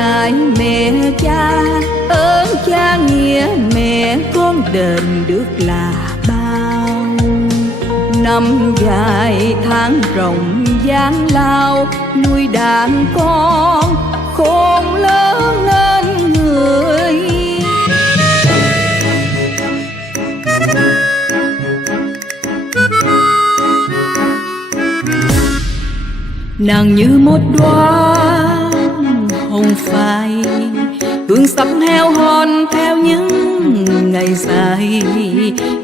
lại mẹ cha, ơn cha nghĩa mẹ con đền được là bao. Năm dài tháng rộng gian lao, nuôi đàn con khôn lớn nên người. Nàng như một đóa hồng phai, hương sắc heo hon theo những ngày dài.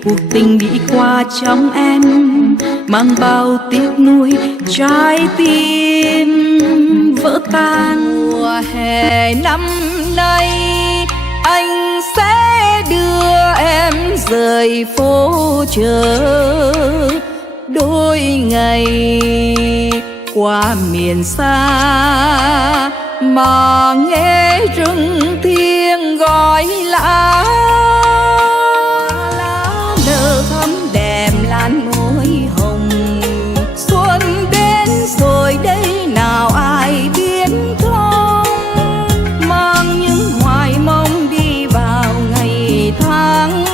Cuộc tình đi qua trong em mang bao tiếc nuối, trái tim vỡ tan. Mùa hè năm nay anh sẽ đưa em rời phố chợ, đôi ngày qua miền xa mà nghe rừng thiêng gọi lạ. Lá nở thắm đệm lan môi hồng, xuân đến rồi đây nào ai biết không. Mang những hoài mong đi vào ngày tháng,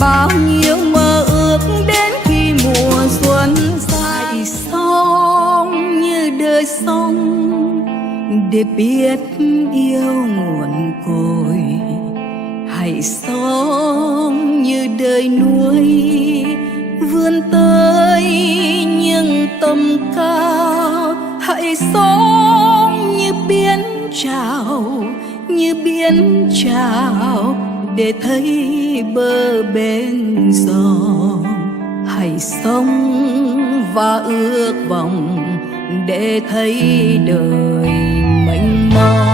bao nhiêu mơ ước đến khi mùa xuân dài. Sống như đời sống để biết yêu nguồn cội, hãy sống như đời nuôi vươn tới những tầm cao. Hãy sống như biển trào, như biển trào để thấy bờ bên gió. Hãy sống và ước vọng để thấy đời mênh mông.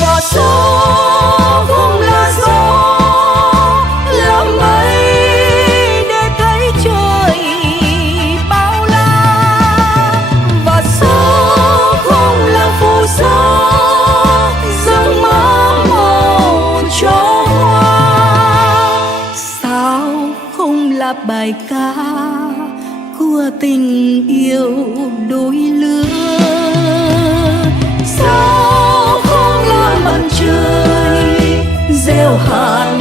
Và gió không là gió, là mây để thấy trời bao la. Và gió không là phù sa, dâng má màu cho hoa. Sao không là bài ca của tình yêu đôi lứa? Sao không là mặt trời gieo hạt